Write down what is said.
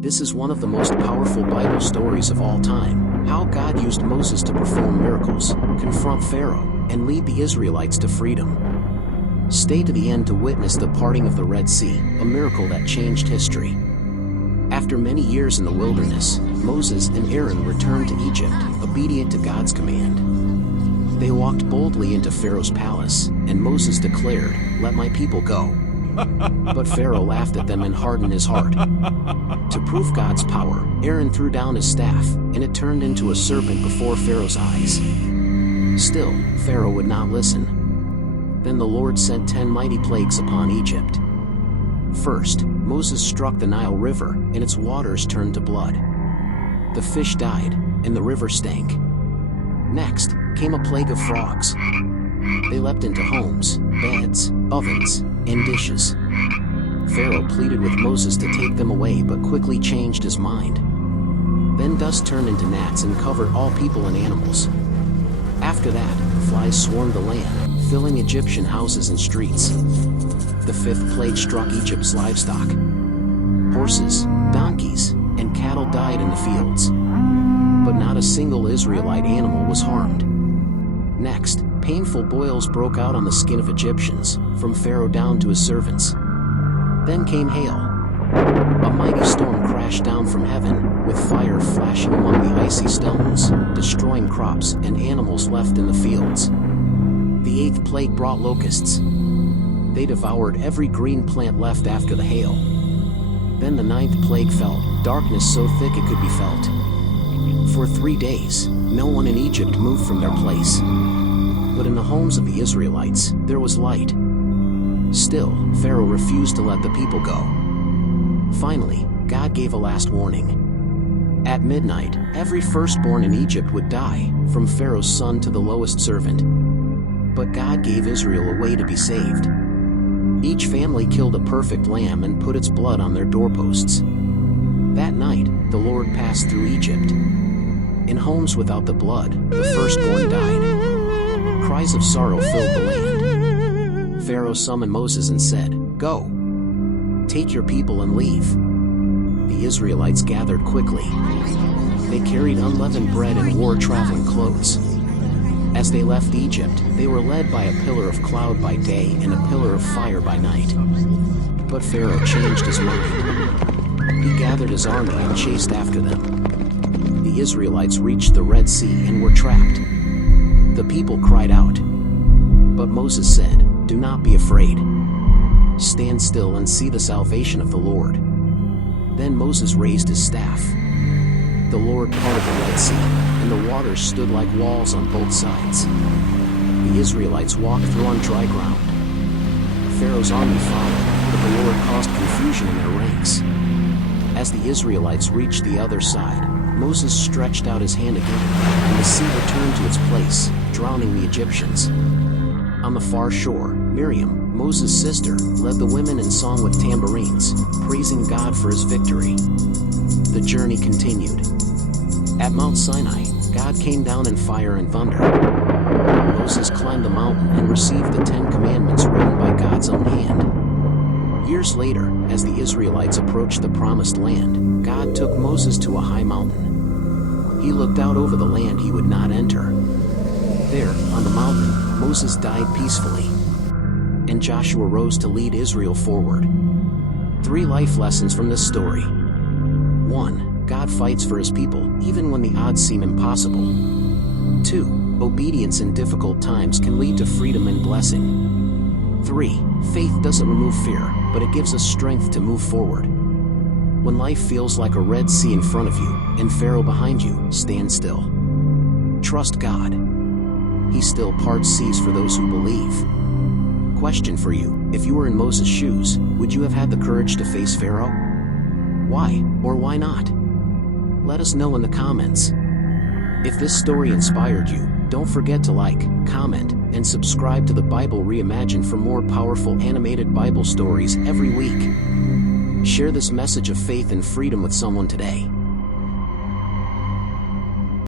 This is one of the most powerful Bible stories of all time, how God used Moses to perform miracles, confront Pharaoh, and lead the Israelites to freedom. Stay to the end to witness the parting of the Red Sea, a miracle that changed history. After many years in the wilderness, Moses and Aaron returned to Egypt, obedient to God's command. They walked boldly into Pharaoh's palace, and Moses declared, "Let my people go." But Pharaoh laughed at them and hardened his heart. To prove God's power, Aaron threw down his staff, and it turned into a serpent before Pharaoh's eyes. Still, Pharaoh would not listen. Then the Lord sent 10 mighty plagues upon Egypt. First, Moses struck the Nile River, and its waters turned to blood. The fish died, and the river stank. Next, came a plague of frogs. They leapt into homes, beds, ovens, and dishes. Pharaoh pleaded with Moses to take them away but quickly changed his mind. Then dust turned into gnats and covered all people and animals. After that, flies swarmed the land, filling Egyptian houses and streets. The 5th plague struck Egypt's livestock. Horses, donkeys, and cattle died in the fields. But not a single Israelite animal was harmed. Next, painful boils broke out on the skin of Egyptians, from Pharaoh down to his servants. Then came hail. A mighty storm crashed down from heaven, with fire flashing among the icy stones, destroying crops and animals left in the fields. The 8th plague brought locusts. They devoured every green plant left after the hail. Then the 9th plague fell, darkness so thick it could be felt. For 3 days, no one in Egypt moved from their place. But in the homes of the Israelites, there was light. Still, Pharaoh refused to let the people go. Finally, God gave a last warning. At midnight, every firstborn in Egypt would die, from Pharaoh's son to the lowest servant. But God gave Israel a way to be saved. Each family killed a perfect lamb and put its blood on their doorposts. That night, the Lord passed through Egypt. In homes without the blood, the firstborn died. Cries of sorrow filled the land. Pharaoh summoned Moses and said, "Go. Take your people and leave." The Israelites gathered quickly. They carried unleavened bread and wore traveling clothes. As they left Egypt, they were led by a pillar of cloud by day and a pillar of fire by night. But Pharaoh changed his mind. He gathered his army and chased after them. The Israelites reached the Red Sea and were trapped. The people cried out. But Moses said, "Do not be afraid. Stand still and see the salvation of the Lord." Then Moses raised his staff. The Lord parted the Red Sea, and the waters stood like walls on both sides. The Israelites walked through on dry ground. Pharaoh's army followed, but the Lord caused confusion in their ranks. As the Israelites reached the other side, Moses stretched out his hand again, and the sea returned to its place, drowning the Egyptians. On the far shore, Miriam, Moses' sister, led the women in song with tambourines, praising God for his victory. The journey continued. At Mount Sinai, God came down in fire and thunder. Moses climbed the mountain and received the 10 Commandments written by God's own hand. Years later, as the Israelites approached the Promised Land, God took Moses to a high mountain. He looked out over the land he would not enter. There, on the mountain, Moses died peacefully, and Joshua rose to lead Israel forward. 3 life lessons from this story. 1. God fights for his people, even when the odds seem impossible. 2. Obedience in difficult times can lead to freedom and blessing. 3. Faith doesn't remove fear, but it gives us strength to move forward. When life feels like a Red Sea in front of you, and Pharaoh behind you, stand still. Trust God. He still parts seas for those who believe. Question for you: if you were in Moses' shoes, would you have had the courage to face Pharaoh? Why, or why not? Let us know in the comments. If this story inspired you, don't forget to like, comment, and subscribe to the Bible Reimagined for more powerful animated Bible stories every week. Share this message of faith and freedom with someone today.